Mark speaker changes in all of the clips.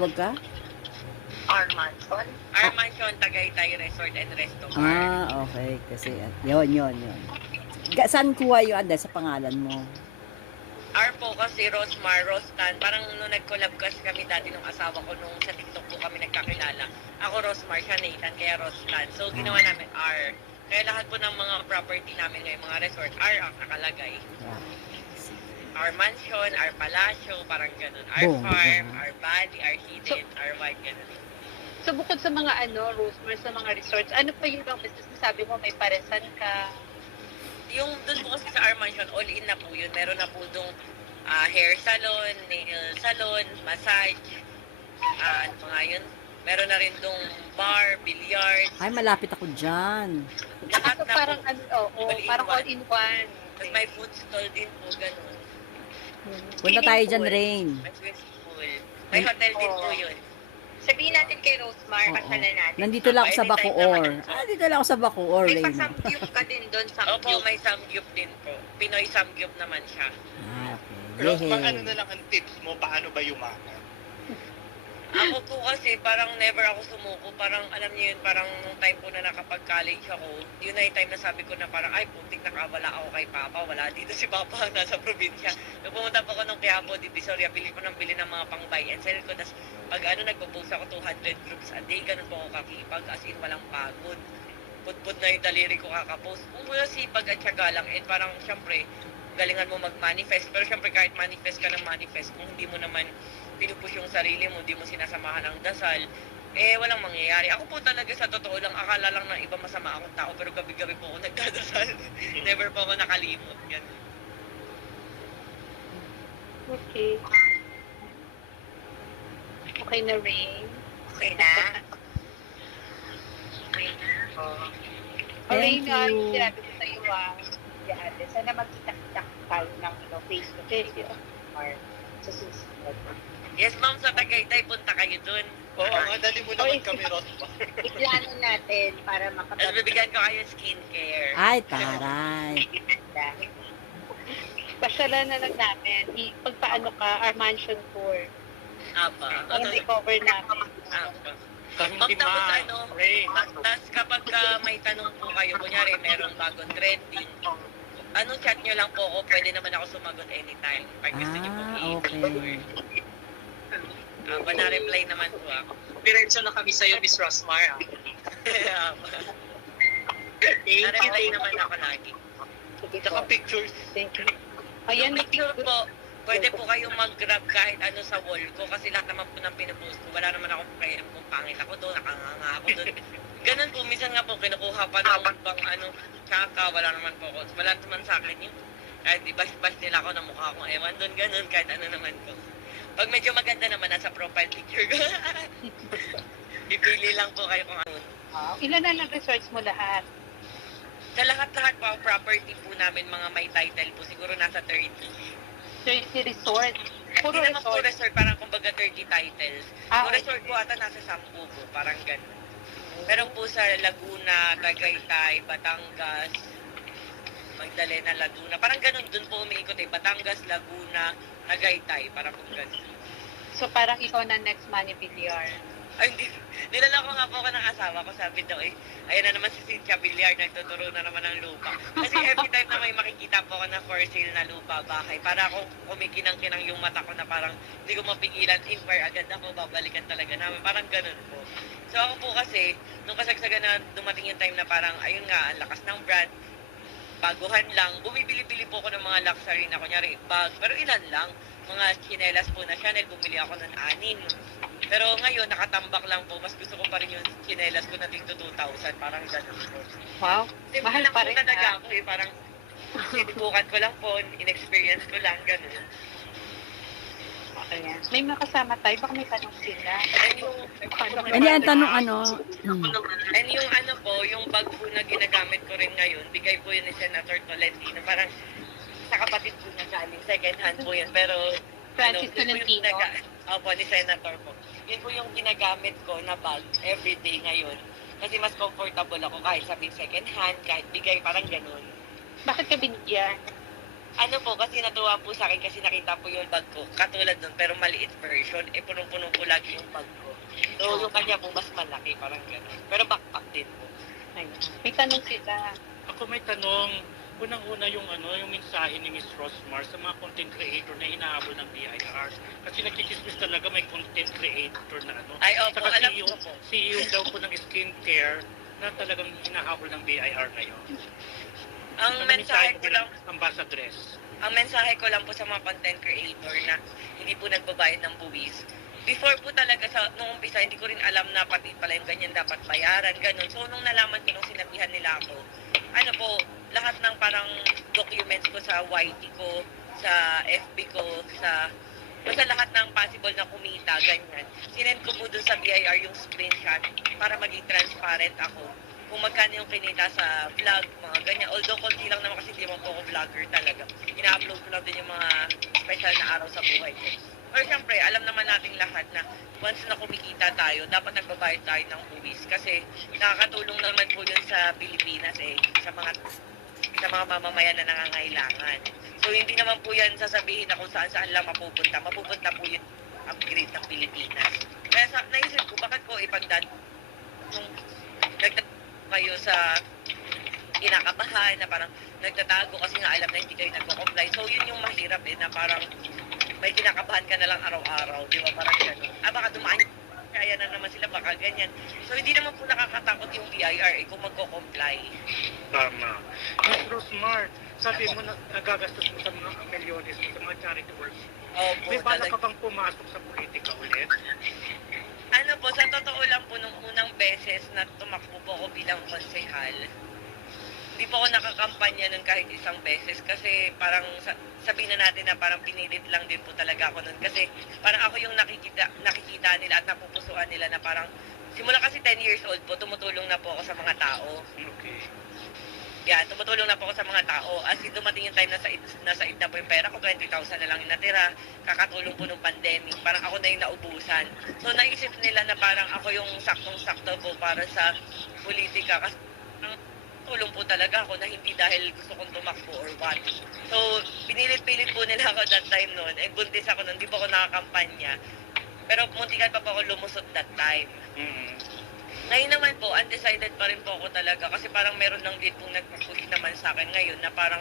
Speaker 1: Wag ka?
Speaker 2: Armanson.
Speaker 3: Armansion Tagaytay Resort and Resto Bar.
Speaker 1: Ah, okay. Kasi, uh, yun, yun, yun. Ga, saan kuha yung anda sa pangalan mo?
Speaker 3: R po kasi Rosmar, Rostan. Parang nung nag-collab kasi kami dati nung asawa ko nung sa TikTok po kami nagkakilala. Ako Rosmar, siya Nathan, kaya Rostan. So ginawa namin R. Kaya lahat po ng mga property namin ngayon, mga resort, R ang nakalagay.
Speaker 1: Yeah.
Speaker 3: R Mansion, R Palacio, parang ganun. R
Speaker 1: Boom.
Speaker 3: Farm, R Valley, R Hidden, R White, ganun.
Speaker 2: So bukod sa mga ano, Rosemary, sa mga resorts, ano pa yung ibang business na sabi mo, may paresan ka?
Speaker 3: Yung dun po kasi sa R Mansion, all in na po yun. Meron na po dong ah, hair salon, nail salon, massage, ah, ano nga yun? Meron na rin dong bar, billiard,
Speaker 1: Ay, malapit ako dyan.
Speaker 3: lahat
Speaker 2: So
Speaker 3: na
Speaker 2: parang
Speaker 3: po.
Speaker 2: ano,
Speaker 3: All in
Speaker 2: parang all in one.
Speaker 3: Tapos may food stall din po, ganun.
Speaker 1: Punta tayo dyan, Rain.
Speaker 3: May hotel din po yun.
Speaker 2: Sabihin natin kay Rosemar,
Speaker 1: Oo.
Speaker 2: kasalan natin.
Speaker 1: Nandito lang ako sa
Speaker 3: Anytime
Speaker 1: Bacoor. Ah, dito lang ako sa Bacoor,
Speaker 2: May
Speaker 1: Rain.
Speaker 2: pasamgyup ka din doon sa
Speaker 3: Opo, may samgyup din po. Pinoy samgyup naman siya.
Speaker 1: Ah, okay. Yehey.
Speaker 4: ano na lang ang tips mo? Paano ba yumaman?
Speaker 3: Ako po kasi parang never ako sumuko. Parang alam niyo yun, parang nung time po na nakapag-college ako, yun na yung time na sabi ko na parang, ay putik nakawala ako kay Papa. Wala dito si Papa ang nasa probinsya. Nung pumunta po ako ng Quiapo, di Visoria, bili ko nang bili ng mga pang buy and sell ko. Tapos pag ano, nagpo-post ako 200 groups a day, ganun po ako kakipag, as in walang pagod. Putput na yung daliri ko kakapost. Kung wala sipag at syaga lang, and parang syempre, galingan mo mag-manifest. Pero syempre kahit manifest ka ng manifest, kung hindi mo naman pinupush yung sarili mo, di mo sinasamahan ng dasal, eh walang mangyayari. Ako po talaga sa totoo lang, akala lang ng iba masama akong tao, pero gabi-gabi po ako nagdadasal. Never po ako nakalimot. Yan.
Speaker 2: Okay. Okay na, Rain.
Speaker 3: Okay na?
Speaker 2: Okay na. Oh.
Speaker 1: Thank
Speaker 2: Rain, ah,
Speaker 1: you.
Speaker 2: yung sinabi ko sa iyo, ah, si ate, sana magkita-kita tayo ng ano, face to face or sa susunod.
Speaker 3: Yes, ma'am, sa Tagaytay, punta kayo dun.
Speaker 4: Oo, nga, dali mo naman kami, Rose.
Speaker 2: Iplano natin para
Speaker 3: Tapos
Speaker 2: makapag-
Speaker 3: bibigyan ko kayo skincare.
Speaker 1: Ay, taray.
Speaker 2: Pasyalan na lang namin. I- Pagpaano ka, our mansion tour.
Speaker 3: Apa.
Speaker 2: Ang recover namin.
Speaker 3: Apa.
Speaker 4: Kami
Speaker 3: Ma'am, tapos
Speaker 4: ma,
Speaker 3: ano. Tapos kapag ka may tanong po kayo, kunyari merong bagong trending, ano chat nyo lang po ako, pwede naman ako sumagot anytime. Pag gusto nyo po
Speaker 1: Ah, okay.
Speaker 3: Uh, reply naman po ako.
Speaker 5: Diretso na kami sa'yo, Miss Rosmar. ah.
Speaker 3: Na-reply naman ako lagi.
Speaker 2: Sige po.
Speaker 4: pictures.
Speaker 2: Thank you. Ayan,
Speaker 3: Yung picture po, pwede po kayong mag-grab kahit ano sa wall ko kasi lahat naman po ng pinupost ko, wala naman ako pakialam kung pangit ako doon, nakanganga ako doon. Ganun po, minsan nga po, kinukuha pa ng bang ano, tsaka, wala naman po ako. Wala naman sa akin yun. Kahit ibas-bas nila ako na mukha akong ewan doon, ganun, kahit ano naman po. Pag medyo maganda naman, nasa profile picture ko. Ipili lang po kayo kung ano.
Speaker 2: ilan na lang resorts mo lahat?
Speaker 3: Sa lahat-lahat po, ang property po namin, mga may title po, siguro nasa 30.
Speaker 2: 30 resort. Puro
Speaker 3: Hindi naman
Speaker 2: resort.
Speaker 3: resort, parang kumbaga 30 titles.
Speaker 2: Ah,
Speaker 3: Yung resort po ata nasa 10 po, parang ganun. Meron po sa Laguna, Tagaytay, Batangas, Magdalena, Laguna. Parang ganun, dun po umiikot eh. Batangas, Laguna, Tagaytay, parang po ganun.
Speaker 2: So parang ikaw na next money Villar.
Speaker 3: Ay, hindi. Nilalako nga po ako ng asawa ko. Sabi daw eh, ayan na naman si Cynthia Villar, nagtuturo na naman ng lupa. Kasi every time na may makikita po ako na for sale na lupa, bahay, para ako kumikinang-kinang yung mata ko na parang hindi ko mapigilan, inquire agad ako, babalikan talaga namin. Parang ganun po. So ako po kasi, nung kasagsagan na dumating yung time na parang, ayun nga, ang lakas ng brand, baguhan lang, bumibili-bili po ako ng mga luxury na kunyari bag, pero ilan lang, mga chinelas po na Chanel, bumili ako ng anin. Pero ngayon, nakatambak lang po, mas gusto ko pa rin yung chinelas ko na tingto 2,000, parang ganun po.
Speaker 2: Wow.
Speaker 3: Simple
Speaker 2: Mahal pa
Speaker 3: po
Speaker 2: rin,
Speaker 3: talaga
Speaker 2: ah.
Speaker 3: ako eh, parang sinubukan ko lang po, in-experience ko lang, ganun.
Speaker 2: Ayan. May mga kasama tayo. Baka may tanong sila.
Speaker 3: And yung,
Speaker 1: Hindi, ang tanong ano, hmm.
Speaker 3: and yung ano po, yung bag po na ginagamit ko rin ngayon, bigay po yun ni Senator Tolentino, parang sa kapatid ko na galing, second hand po yun, pero
Speaker 2: Francis
Speaker 3: yun po yung
Speaker 2: Tolentino.
Speaker 3: Opo, ni Senator po. Yun po yung ginagamit ko na bag everyday ngayon. Kasi mas comfortable ako kahit sabihin second hand, kahit bigay, parang ganun.
Speaker 2: Bakit ka binigyan?
Speaker 3: Ano po, kasi natuwa po sa akin kasi nakita po yung bag ko. Katulad nun, pero maliit version. Eh, punong-puno po lagi yung bag ko. So, yung kanya po mas malaki, parang gano'n. Pero backpack din po.
Speaker 2: Ayun. May tanong sila.
Speaker 6: Ako may tanong, unang-una yung ano, yung mensahe ni Miss Rosmar sa mga content creator na hinahabol ng BIR. Kasi nagkikismis talaga may content creator na ano.
Speaker 3: Ay, opo,
Speaker 6: Saka
Speaker 3: alam
Speaker 6: CEO,
Speaker 3: ko po.
Speaker 6: CEO daw po ng skincare na talagang hinahabol ng BIR ngayon.
Speaker 3: Ang
Speaker 6: Ano
Speaker 3: mensahe ko lang,
Speaker 6: ambassadress?
Speaker 3: ang mensahe ko lang po sa mga content creator na hindi po nagbabayad ng buwis. Before po talaga sa nung umpisa, hindi ko rin alam na pati pala yung ganyan dapat bayaran, ganun. So nung nalaman ko nung sinabihan nila ako, ano po, lahat ng parang documents ko sa YT ko, sa FB ko, sa basta lahat ng possible na kumita, ganyan. Sinend ko po dun sa BIR yung screenshot para maging transparent ako kung magkano yung kinita sa vlog, mga ganyan. Although konti lang naman kasi hindi naman po ako vlogger talaga. Ina-upload ko lang din yung mga special na araw sa buhay ko. Pero syempre, alam naman nating lahat na once na kumikita tayo, dapat nagbabayad tayo ng buwis. Kasi nakakatulong naman po yun sa Pilipinas eh, sa mga sa mga mamamayan na nangangailangan. So hindi naman po yan sasabihin na kung saan saan lang mapupunta. Mapupunta po yun upgrade ng Pilipinas. Kaya sa, naisip ko, bakit ko ipagdad nung nagtat kayo sa kinakabahan na parang nagtatago kasi nga alam na hindi kayo nagko-comply. So yun yung mahirap eh na parang may kinakabahan ka na lang araw-araw, di ba? Parang gano'n. Ah, baka dumaan kaya na naman sila, baka ganyan. So hindi naman po nakakatakot yung BIR eh kung magko-comply.
Speaker 6: Tama. Miss Rosmar, sabi mo na nagagastos mo sa mga milyones mo sa mga charity works.
Speaker 3: Opo,
Speaker 6: May bala ka bang pumasok sa politika ulit?
Speaker 3: Ano po, sa totoo lang po, nung unang beses na tumakbo po ako bilang konsehal, hindi po ako nakakampanya nun kahit isang beses kasi parang sa, sabihin na natin na parang pinilit lang din po talaga ako nun kasi parang ako yung nakikita, nakikita nila at napupusuan nila na parang simula kasi 10 years old po, tumutulong na po ako sa mga tao.
Speaker 6: Okay.
Speaker 3: Yan, tumutulong na po ako sa mga tao. As in, dumating yung time na sa, nasa na po yung pera ko, 20,000 na lang yung natira. Kakatulong po nung pandemic. Parang ako na yung naubusan. So, naisip nila na parang ako yung saktong-sakto po para sa politika. Kasi parang tulong po talaga ako na hindi dahil gusto kong tumakbo or what. So, pinilit-pilit po nila ako that time noon. Eh, buntis ako noon, di po ako nakakampanya. Pero muntikan pa po ako lumusot that time.
Speaker 6: Mm.
Speaker 3: Ngayon naman po, undecided pa rin po ako talaga kasi parang meron lang din pong nagpupush naman sa akin ngayon na parang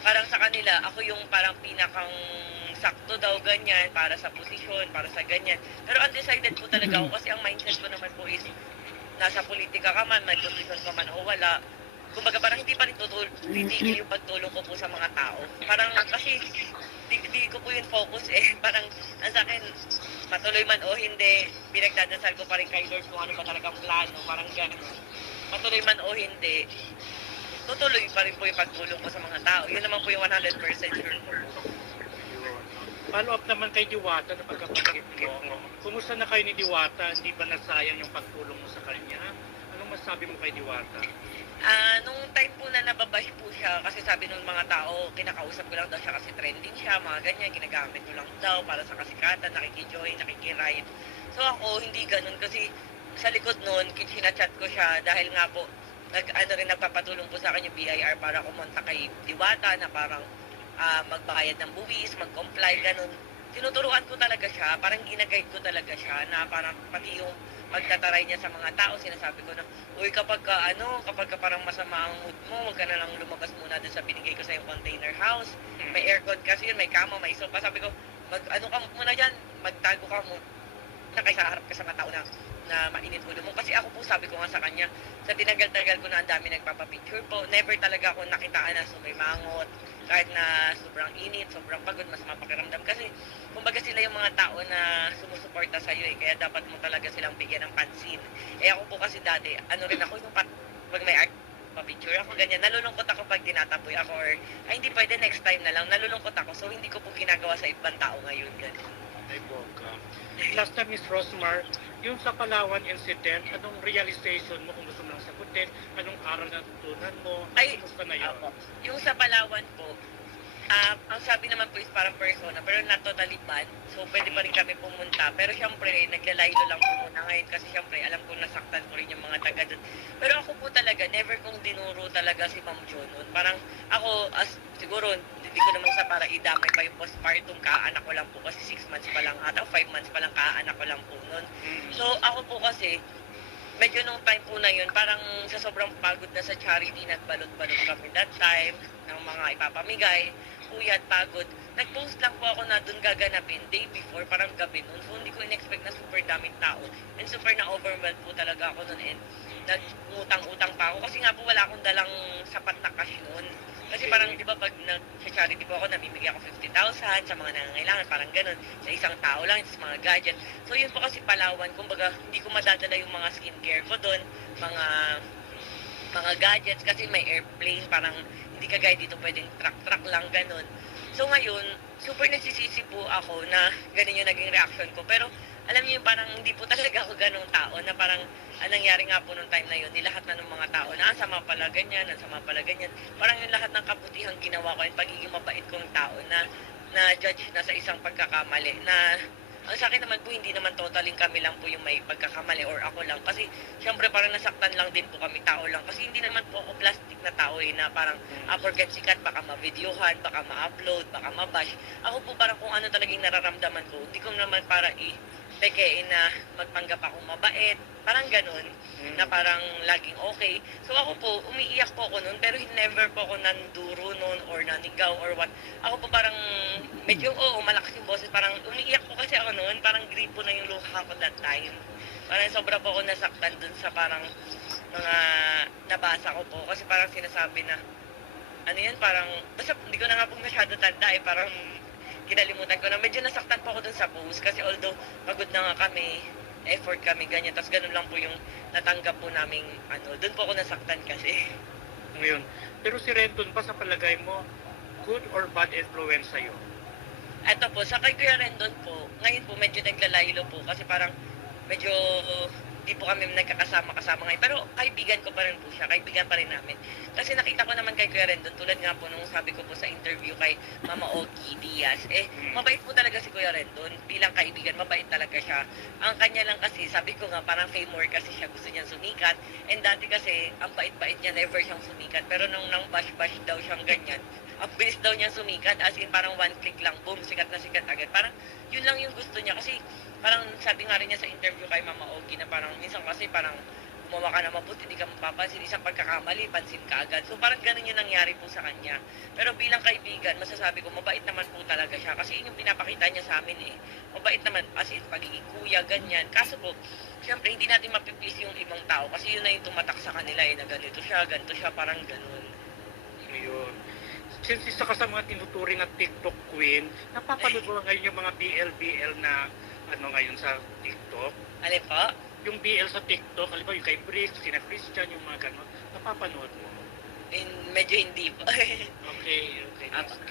Speaker 3: parang sa kanila, ako yung parang pinakang sakto daw ganyan para sa posisyon, para sa ganyan. Pero undecided po talaga ako kasi ang mindset ko naman po is nasa politika ka man, may posisyon ka man o wala. Kumbaga parang hindi pa rin tutul titigil yung pagtulong ko po sa mga tao. Parang kasi di, ko po yung focus eh. Parang ang sa akin, matuloy man o hindi, pinagdadasal ko pa rin kay Lord kung ano ba talagang plano, parang gano'n. Matuloy man o hindi, tutuloy pa rin po yung pagtulong ko sa mga tao. Yun naman po yung 100% sure ko.
Speaker 6: Follow up naman kay Diwata na pagkapanggit mo. Kumusta na kayo ni Diwata? Hindi ba nasayang yung pagtulong mo sa kanya? Anong masabi mo kay Diwata?
Speaker 3: Ah, nung time po na nababash po siya, kasi sabi nung mga tao, kinakausap ko lang daw siya kasi trending siya, mga ganyan, ginagamit ko lang daw para sa kasikatan, nakikijoin, nakikiride. So ako, hindi ganun kasi sa likod nun, sinachat ko siya dahil nga po, nag, ano rin nagpapatulong po sa akin yung BIR para kumonta kay Diwata na parang ah, magbayad ng buwis, mag-comply, ganun. Tinuturuan ko talaga siya, parang ginaguide ko talaga siya na parang pati yung pagtataray niya sa mga tao, sinasabi ko na, uy, kapag ka, ano, kapag ka parang masama ang mood mo, huwag ka na lang lumabas muna dun sa binigay ko sa yung container house. May aircon kasi yun, may kama, may sofa. Sabi ko, mag, ano ka muna dyan, magtago ka muna na kaysa harap ka sa mga tao na na mainit ulo mo. Kasi ako po sabi ko nga sa kanya, sa tinagal-tagal ko na ang dami nagpapapicture po, never talaga ako nakitaan na sumimangot, kahit na sobrang init, sobrang pagod, mas mapakiramdam. Kasi, kumbaga sila yung mga tao na sumusuporta sa'yo eh, kaya dapat mo talaga silang bigyan ng pansin. Eh ako po kasi dati, ano rin ako yung pat, pag may art, pa-picture ako ganyan, nalulungkot ako pag tinatapoy ako or, ay hindi pwede next time na lang, nalulungkot ako, so hindi ko po ginagawa sa ibang tao ngayon. Ganun.
Speaker 6: Ay, boga. Last time, Miss Rosmar, yung sa Palawan incident, anong realization mo kung gusto mo lang sagutin? Anong aral na natutunan mo?
Speaker 3: Ay,
Speaker 6: Kumusta na yun?
Speaker 3: Apo. Yung sa Palawan po, Ah, ang sabi naman po is parang persona, pero not totally bad. So, pwede pa rin kami pumunta. Pero syempre, naglalaylo lang po muna ngayon kasi syempre, alam ko nasaktan ko rin yung mga taga doon. Pero ako po talaga, never kong dinuro talaga si Ma'am Jo noon. Parang ako, as siguro, hindi ko naman sa para idamay pa yung postpartum, kaanak ko lang po kasi 6 months pa lang ata, 5 months pa lang kaanak ko lang po noon. So, ako po kasi, medyo nung time po na yun, parang sa sobrang pagod na sa charity, nagbalot-balot kami that time, ng mga ipapamigay, puyat, pagod. Nag-post lang po ako na doon gaganapin day before, parang gabi noon. So, hindi ko in-expect na super daming tao. And super na-overwhelmed po talaga ako noon. And nag-utang-utang pa ako. Kasi nga po wala akong dalang sapat na cash noon. Kasi parang, di ba, pag nag sa charity po ako, namimigay ako 50,000 sa mga nangangailangan, parang ganun. Sa isang tao lang, sa mga gadget. So, yun po kasi Palawan. Kumbaga, hindi ko madadala yung mga skincare ko doon, mga mga gadgets kasi may airplane parang hindi kagaya dito pwedeng truck-truck lang ganun. So ngayon, super nagsisisi po ako na ganun yung naging reaction ko. Pero alam niyo parang hindi po talaga ako ganong tao na parang ang nangyari nga po nung time na yun, nilahat na ng mga tao na ang sama pala ganyan, ang sama pala ganyan. Parang yung lahat ng kabutihang ginawa ko yung pagiging mabait kong tao na na judge na sa isang pagkakamali na sa akin naman po, hindi naman totaling kami lang po yung may pagkakamali or ako lang. Kasi, syempre, parang nasaktan lang din po kami, tao lang. Kasi hindi naman po ako plastic na tao eh, na parang, ah, porket sikat, baka ma-videohan, baka ma-upload, baka ma-bash. Ako po parang kung ano talagang nararamdaman ko, hindi ko naman para i pekein na magpanggap akong mabait. Parang ganun, na parang laging okay. So ako po, umiiyak po ako noon, pero never po ako nanduro noon or nanigaw or what. Ako po parang, medyo, oo, malakas yung boses. Parang umiiyak po kasi ako noon, parang gripo na yung luha ko that time. Parang sobra po ako nasaktan dun sa parang mga nabasa ko po. Kasi parang sinasabi na, ano yan, parang, basta hindi ko na nga po masyado tanda eh, parang kinalimutan ko na. Medyo nasaktan po ako dun sa post kasi although pagod na nga kami, effort kami, ganyan. Tapos ganun lang po yung natanggap po naming, ano, dun po ako nasaktan kasi.
Speaker 6: Ngayon. Pero si Renton pa sa palagay mo, good or bad influence sa'yo?
Speaker 3: Eto po, sa kay Kuya Rendon po, ngayon po medyo naglalaylo po kasi parang medyo di po kami nagkakasama-kasama ngayon. Pero kaibigan ko pa rin po siya, kaibigan pa rin namin. Kasi nakita ko naman kay Kuya Rendon, tulad nga po nung sabi ko po sa interview kay Mama Oki Diaz, eh, mabait po talaga si Kuya Rendon. Bilang kaibigan, mabait talaga siya. Ang kanya lang kasi, sabi ko nga, parang fame more kasi siya gusto niyang sumikat. And dati kasi, ang bait-bait niya, never siyang sumikat. Pero nung nang bash-bash daw siyang ganyan, ang bilis daw niya sumikat, as in parang one click lang, boom, sikat na sikat agad. Parang yun lang yung gusto niya kasi parang sabi nga rin niya sa interview kay Mama Oki na parang minsan kasi parang gumawa ka na mabuti, hindi ka mapapansin, isang pagkakamali, pansin ka agad. So parang ganun yung nangyari po sa kanya. Pero bilang kaibigan, masasabi ko, mabait naman po talaga siya. Kasi yun yung pinapakita niya sa amin eh. Mabait naman, as in, pagiging kuya, ganyan. Kaso po, syempre, hindi natin mapipis yung ibang tao. Kasi yun na yung tumatak sa kanila eh, na ganito siya, ganito siya, parang ganun.
Speaker 6: Since isa ka sa mga tinuturing na TikTok queen, napapanood mo ngayon yung mga BL-BL na ano ngayon sa TikTok?
Speaker 3: Alin po?
Speaker 6: Yung BL sa TikTok, halimbawa yung kay Briggs, sina Christian, yung mga gano'n, napapanood mo.
Speaker 3: In, medyo hindi po.
Speaker 6: Okay, okay. Good.